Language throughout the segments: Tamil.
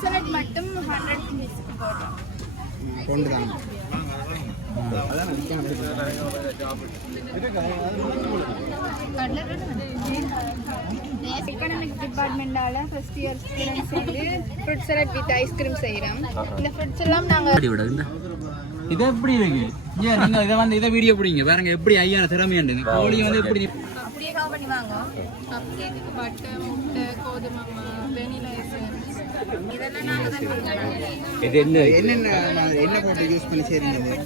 சலாட் மட்டும் ஹண்ட்ரட் ருபீஸ்க்கு போடுறோம் கொண்டு டிபார்ட்மெண்டால ஃபர்ஸ்ட் இயர் ஸ்டூடெண்ட்ஸ் வந்து fruit salad with ice cream செய்கிறோம் இந்த ஃப்ரூட்ஸ் எல்லாம் நாங்கள் இது எப்படி இருக்கு ஏன் நீங்க இதை வந்து இதை வீடியோ பிடிங்க? பாருங்க எப்படி ஐயா திறமையாண்டு கோழி வந்து எப்படி அப்படியே கவர் பண்ணி வாங்க. கப் கேக்கு பட்டை முட்டை கோதுமை வெனிலா இது என்ன என்னென்ன என்ன போட்டு யூஸ் பண்ணி செய்றீங்க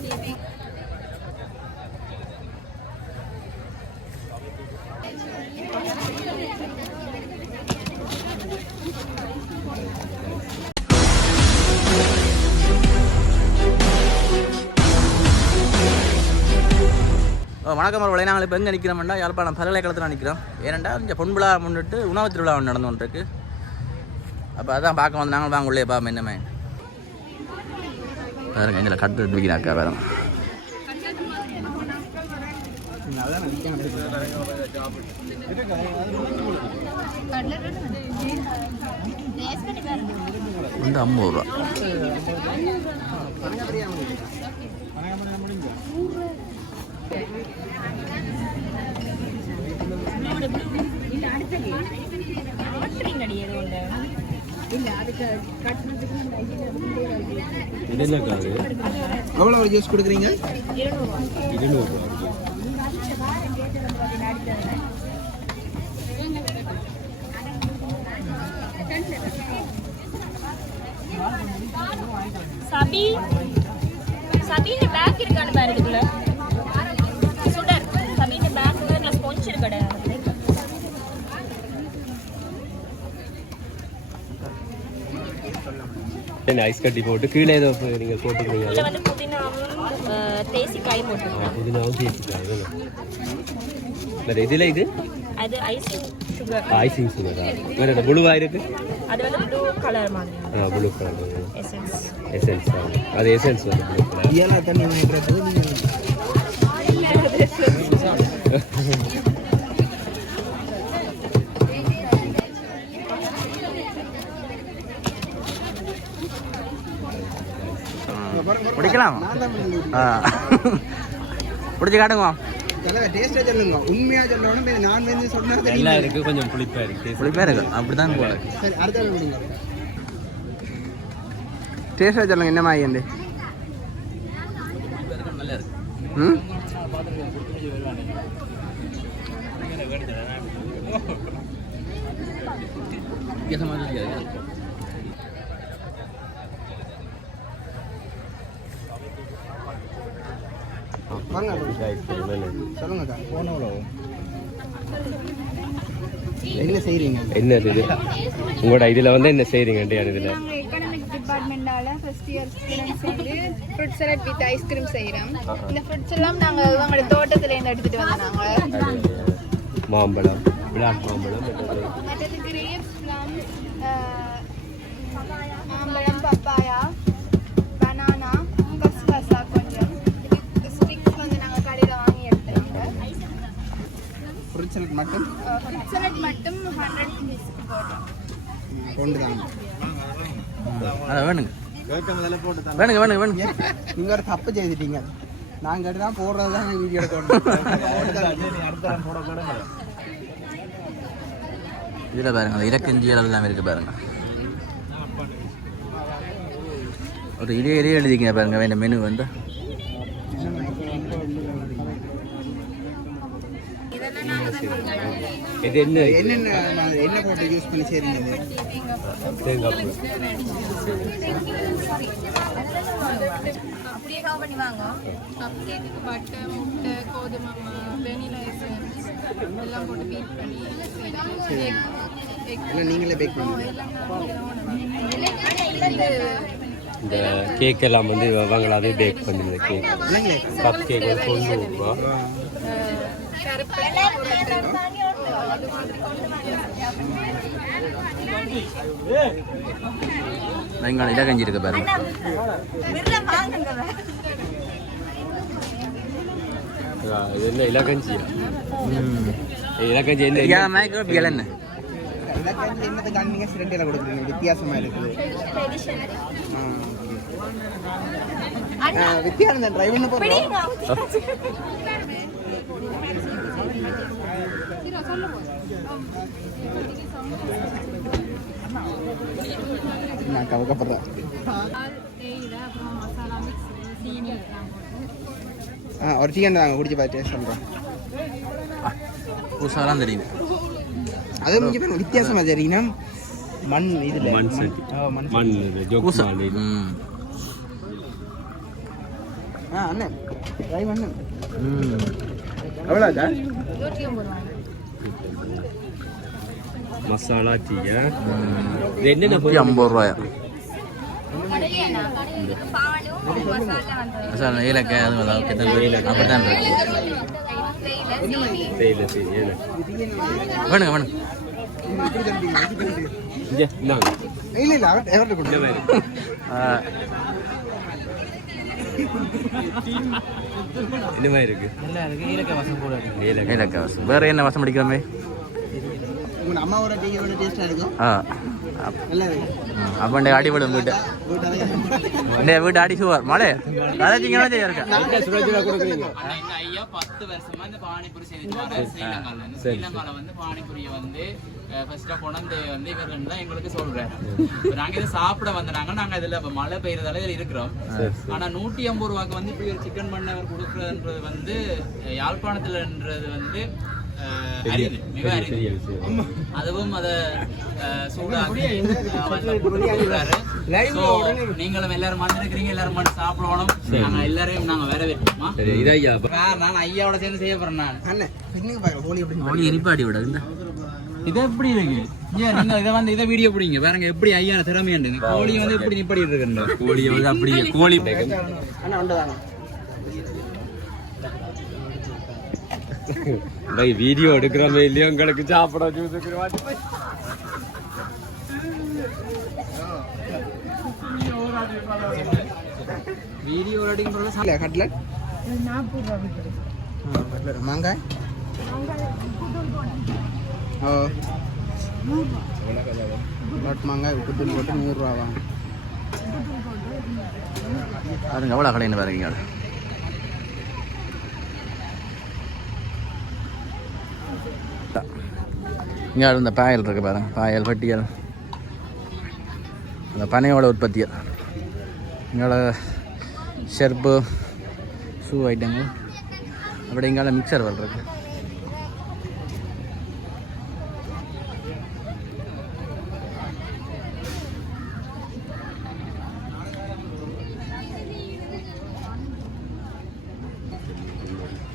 வணக்கம் அவர்களை. நாங்கள் இப்போ எங்கே நிற்கிறோம்னா யாழ்ப்பாணம் பல்கலைக்கழகத்தில் நிற்கிறோம். ஏனெண்டா இங்கே பொன்விழா முன்னிட்டு உணவு திருவிழா ஒன்று நடந்து கொண்டிருக்கு. அப்போ அதான் பார்க்க வந்து நாங்களும் வாங்க உள்ளே பாப்போம் என்னமே பாருங்க இதில் கட்டு வைக்கிறாக்கா பாருங்க. அதான் நிற்க டேஸ்ட் பண்ணி பாருங்க எவ்வளோ ஒரு ஜூஸ் கொடுக்குறீங்க சபி சபின்னு பேக் இருக்கான்னு பாரு என்ன ஐஸ் கட்டி போட்டு கீழே ஏதோ நீங்கள் போட்டுக்கிறீங்க. இதுல வந்து புதினாவும் அஹ், தேசிக்காயும் போட்டுருக்கோம் புதினாவும் தேய்ச்சிக்கலாம் வேற இதில் இது? அது ஐசிங் சுகர் ஐசிங் சுகரா வேற என்ன புழுவா இருக்கு? அது வந்து ப்ளூ கலர் மாதிரி. ஆ ப்ளூ கலர் எசன்ஸ் எசன்ஸ் அது எசன்ஸ் வந்து ப்ளூ கலர் இயலா தண்ணி. வாங்கிக்கிறது நீங்கள் குடிக்கலாம் நான் தான் பண்ணி ஆ பிடிச்சி காட்டுங்க தலைவர் டேஸ்ட்டாக சொல்லுங்க உண்மையாக சொல்லணும் இது நான் வந்து சொன்னா நல்லா இருக்கு கொஞ்சம் புளிப்பா இருக்கு. பேர் இருக்கு. அப்படி தான் போல டேஸ்ட்டாக சொல்லுங்க என்ன மாதிரி ம் வித்தியாசமாக இருக்கு வாங்க ஐஸ்கிரீம் சொல்லுங்கக்கா. என்ன செய்கிறீங்க என்ன இது? உங்களோட இதில் வந்து என்ன செய்கிறீங்க இதில்? டிபார்ட்மெண்டால ஃபர்ஸ்ட் இயர் ஸ்டூடெண்ட்ஸ் வந்து fruit salad with ice cream செய்கிறோம் இந்த ஃப்ரூட்ஸ் எல்லாம் நாங்கள் இவங்களோட தோட்டத்துலேருந்து எடுத்துகிட்டு வந்தாங்க மாம்பழம் விளாட் மாம்பழம் மற்றது கிரேப்ஸ் மாம்பழம் பப்பாயா ஃப்ரூட் சலாட் மட்டும்? ஃப்ரூட் சலாட் மட்டும் ஹண்ட்ரட் ருபீஸ்க்கு போடுறோம் கொண்டு தாங்க அதான் வேணுங்க. வேணுங்க வேணுங்க வேணுங்க. நீங்கள் ஒரு தப்பு செய்துட்டீங்க. நாங்கள் தான் போடுறது தான் வீடியோ எடுக்கணும். இதில் பாருங்க அந்த இலக்கஞ்சி அளவு எல்லாமே இருக்கு பாருங்க. ஒரு இதே இதே எழுதிக்கங்க பாருங்க வேண்ட மெனு வந்து. இது என்ன என்னென்ன என்ன போட்டு யூஸ் பண்ணி செய்றீங்க தேங்காய் பூ அப்படியே கவர் பண்ணி வாங்க கப் கேக்கு பட்டை முட்டை கோதுமை வெனிலா எசன்ஸ் எல்லாம் போட்டு பீட் பண்ணி இல்லை நீங்களே பேக் பண்ணுங்க இந்த கேக் எல்லாம் வந்து அவங்களாவே பேக் பண்ணுங்க கேக் கப் கேக் வந்து தொண்ணூறு வெங்காயம் இலக்கஞ்சி இருக்கு பாருங்க. இது என்ன இலக்கஞ்சியா இலக்கஞ்சி என்ன யா மேக்கப் இலன்னு எனக்கு வந்து என்னத்தை காண்பீங்க சிரட்டையில் கொடுக்குறீங்க வித்தியாசமா இருக்குது ஆ, okay. ஆ, வித்தியாசம் ட்ரை பண்ண போகிறோம் நான் கவக்கப்படுறேன் ஆ ஒரு சிக்கன் தாங்க குடிச்சு பார்த்து சொல்கிறேன் புதுசாலாம் தெரியுது. அது முக்கியம் வித்தியாசமா தெரியுங்கன்னா மண் இதுல மண் மண் மண் இது, இது. ஆ அண்ணன் ட்ரை பண்ணு. ம். எவ்வளோக்கா மசாலா டீ ஆ? இது என்னென்ன ஐம்பது ரூபாயா? சார் ஏலக்காய் அது அப்படித்தான் வேணுங்க இல்ல இல்ல மாதிரி இருக்கு. ஏலக்காய் வசம் வேறு என்ன வசம் அடிக்கிறோமே அம்மாவோட டீயோட டேஸ்டா இருக்கும் அப்ப நல்லா வீட்டு இந்த வீட்டு அடி சுவர் மழை அதாச்சிங்கன்னா ஐயா பத்து வருஷமா இந்த பானிபூரி செஞ்சுட்டு வராரு ஸ்ரீலங்கால ஸ்ரீலங்கால வந்து பானிபூரியை வந்து ஃபர்ஸ்டா கொண்டாந்து வந்து தான் எங்களுக்கு சொல்றாரு நாங்க இதை சாப்பிட வந்தாங்க நாங்க இதுல மழை பெய்யறதால இதுல இருக்கிறோம் ஆனா நூத்தி ஐம்பது ரூபாய்க்கு வந்து இப்படி ஒரு சிக்கன் பண்ண அவர் கொடுக்குறதுன்றது வந்து யாழ்ப்பாணத்துலன்றது வந்து அரிது மிக அரிது அதுவும் அத சூடாக்கி நீங்களும் எல்லாரும் வந்திருக்கிறீங்க எல்லாரும் மட்டும் சாப்பிடணும் நாங்க எல்லாரையும் நாங்க வரவேற்போமா நான் ஐயாவோட சேர்ந்து செய்ய போறேன் நான் ஹோலி விட இது எப்படி இருக்கு ஏன் நீங்க இதை வந்து இதை வீடியோ பிடிங்க பாருங்க எப்படி ஐயா திறமையாண்டு கோழி வந்து எப்படி நிப்படி இருக்கு கோழி வந்து அப்படியே கோழி அண்ணா பை வீடியோ எடுக்கிறோமே இல்லையோ உங்களுக்கு சாப்பிட ஜூஸ் வீடியோ எடுக்கிறது இல்ல கட்லட் கட்லட் மாங்காய்? ஓ. நாட் மாங்காய் உப்பு போட்டு நூறுரூவா வாங்க. பாருங்க எவ்வளோ கடைன்னு பாருங்க இங்கே இந்த பாயல் இருக்கு பாருங்க பாயல் பட்டியல் அந்த பனையோட உற்பத்தியல் இங்கே செருப்பு ஷூ ஐட்டங்கள் அப்படி இங்கால மிக்சர் வேல் இருக்கு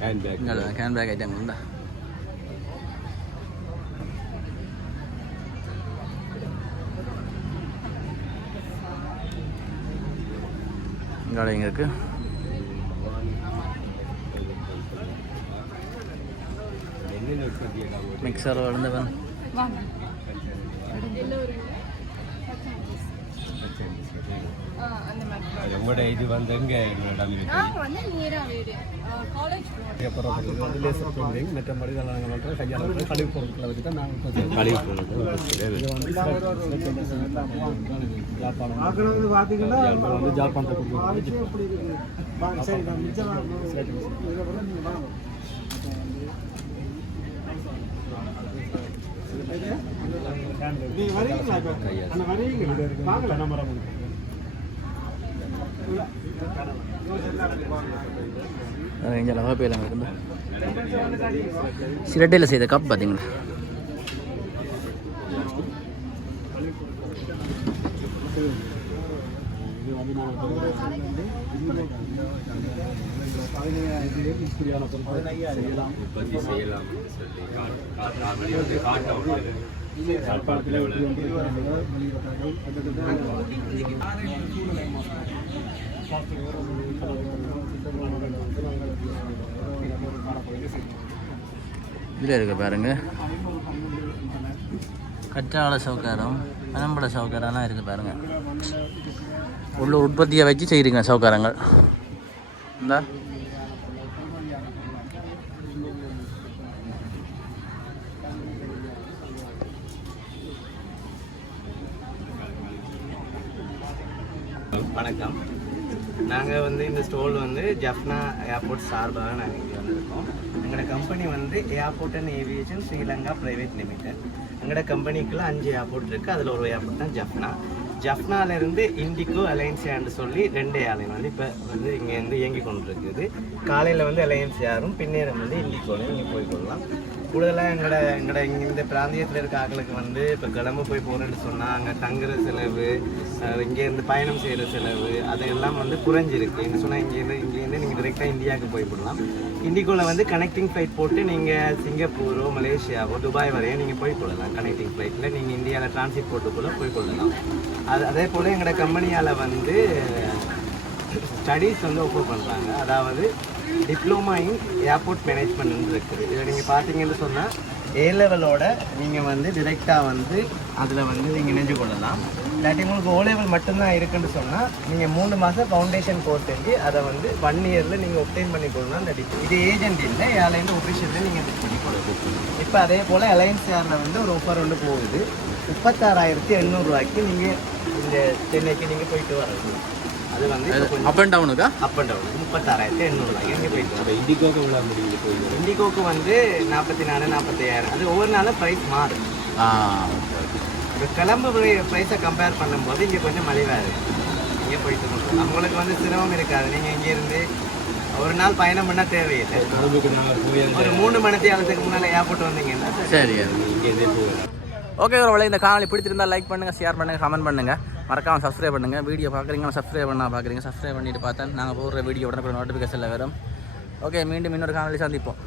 ஹேண்ட் பேக் இங்கே கேன் பேக் ஐட்டம் உண்டா இங்கே இங்கே இருக்குது மிக்சர் வளர்ந்தவன் உங்களோட இது வந்து எங்க இருக்கு வந்து நேரா வீடு காலேஜ் மற்ற மடிதளங்கள் கையாளர்கள் கழிவு பொருட்களை வச்சு தான் நாங்கள் கழிவு பொருட்கள் வந்து நீங்க வரீங்களா இப்போ? அண்ணா, வரீங்களா? வாங்கல, நம்ம வரோம். இங்கே லகாப்பையில் இருக்குது சிரட்டையில் செய்த கப் பார்த்தீங்களா உற்பத்தி செய்யலாம் இதில் இருக்க பாருங்க. கற்றாழ சவுக்காரம் பனம்பழ சவுக்காரம்லாம் இருக்குது பாருங்க. உள்ள உற்பத்தியை வச்சு செய்கிறீங்க சவுக்காரங்கள். இந்தா. வணக்கம். நாங்கள் வந்து இந்த ஸ்டோல் வந்து ஜஃப்னா ஏர்போர்ட் சார்பாக நாங்கள் இங்கே வந்திருக்கோம். எங்களோட கம்பெனி வந்து airport and aviation Sri Lanka private limited எங்களோட கம்பெனிக்குள்ளே அஞ்சு ஏர்போர்ட் இருக்குது அதில் ஒரு ஏர்போர்ட் தான் ஜஃப்னா. ஜஃப்னாலேருந்து இண்டிகோ அலையன்ஸ் ஏர்னு சொல்லி ரெண்டே ஏர்லைன் வந்து இப்போ வந்து இங்கேருந்து இயங்கி கொண்டிருக்குது. காலையில் வந்து அலையன்ஸ் ஏரும் பின்னேரம் வந்து இண்டிகோலையும் நீங்கள் போய்க்கொள்ளலாம் கூடுதலாக எங்களோட எங்களோட இங்கே இந்த பிராந்தியத்தில் இருக்க ஆட்களுக்கு வந்து இப்போ கிளம்ப போய் போகிறேன்னு சொன்னால் அங்கே தங்குற செலவு இங்கேருந்து பயணம் செய்கிற செலவு அதெல்லாம் வந்து குறைஞ்சிருக்கு. என்ன சொன்னால் இங்கேருந்து இங்கேருந்து நீங்கள் டிரெக்டாக இந்தியாவுக்கு போய்விடலாம் இண்டிகோவில் வந்து கனெக்டிங் ஃப்ளைட் போட்டு நீங்கள் சிங்கப்பூரோ மலேசியாவோ துபாய் வரையோ நீங்கள் போய் கொள்ளலாம். கனெக்டிங் ஃப்ளைட்டில் நீங்கள் இந்தியாவில் டிரான்சிட் போட்டு கூட போய் கொள்ளலாம். அது அதே போல் எங்களோட கம்பெனியால் வந்து ஸ்டடீஸ் வந்து ஒப்போ பண்ணுறாங்க அதாவது டிப்ளமா இன் ஏர்போர்ட் மேனேஜ்மெண்ட் இருக்குது. இதில் நீங்கள் பார்த்தீங்கன்னு சொன்னால் ஏ லெவலோட நீங்கள் வந்து டிரெக்டாக வந்து அதில் வந்து நீங்கள் இணைஞ்சு கொள்ளலாம். இல்லாட்டி உங்களுக்கு ஓ லெவல் மட்டும்தான் இருக்குன்னு சொன்னால் நீங்கள் மூணு மாதம் ஃபவுண்டேஷன் கோர்ஸ் எழுதி அதை வந்து ஒன் இயரில் நீங்கள் ஒப்டைன் பண்ணி கொள்ளலாம். அந்த டிப் இது ஏஜென்ட் இல்லை ஏர்லேருந்து ஒஃபிஷியலில் நீங்கள் புக் பண்ணி கொள்ளலாம். இப்போ அதே போல் அலையன்ஸ் ஏரில் வந்து ஒரு ஆஃபர் ஒன்று போகுது. முப்பத்தாறாயிரத்தி எண்ணூறுரூவாய்க்கு நீங்கள் இந்த சென்னைக்கு நீங்கள் போயிட்டு வரலாம் அது வந்து அப் அண்ட் டவுனுக்கா அப் அண்ட் டவுன் முப்பத்தாறாயிரத்தி எண்ணூறுரூவாய்க்கு இங்கே போயிட்டு இண்டிகோக்கு முடியுது வந்து நாற்பத்தி நாலு நாற்பத்தையாயிரம் அது ஒவ்வொரு நாளும் ப்ரைஸ் மாறும் இப்போ கிளம்பு ப்ரைஸை கம்பேர் பண்ணும்போது இங்கே கொஞ்சம் மலிவாக இருக்குது இங்கே போயிட்டு நம்மளுக்கு வந்து சிரமம் இருக்காது நீங்கள் இங்கேருந்து ஒரு நாள் பயணம் பண்ண தேவையில்லை ஒரு மூணு மணி நேரத்துக்கு முன்னால் ஏர்போர்ட் வந்தீங்கன்னா சரி ஓகே ஒரு இந்த காணொலி பிடிச்சிருந்தா லைக் பண்ணுங்கள் ஷேர் பண்ணுங்கள் கமெண்ட் பண்ணுங்கள் மறக்காமல் சப்ஸ்கிரைப் பண்ணுங்கள் வீடியோ பார்க்குறீங்க சப்ஸ்கிரைப் பண்ணால் பார்க்குறீங்க சப்ஸ்கிரைப் பண்ணிட்டு பார்த்தேன் நாங்கள் போடுற வீடியோ உடனே நோட்டிஃபிகேஷனில் வரும். ஓகே மீண்டும் இன்னொரு காணொலி சந்திப்போம்.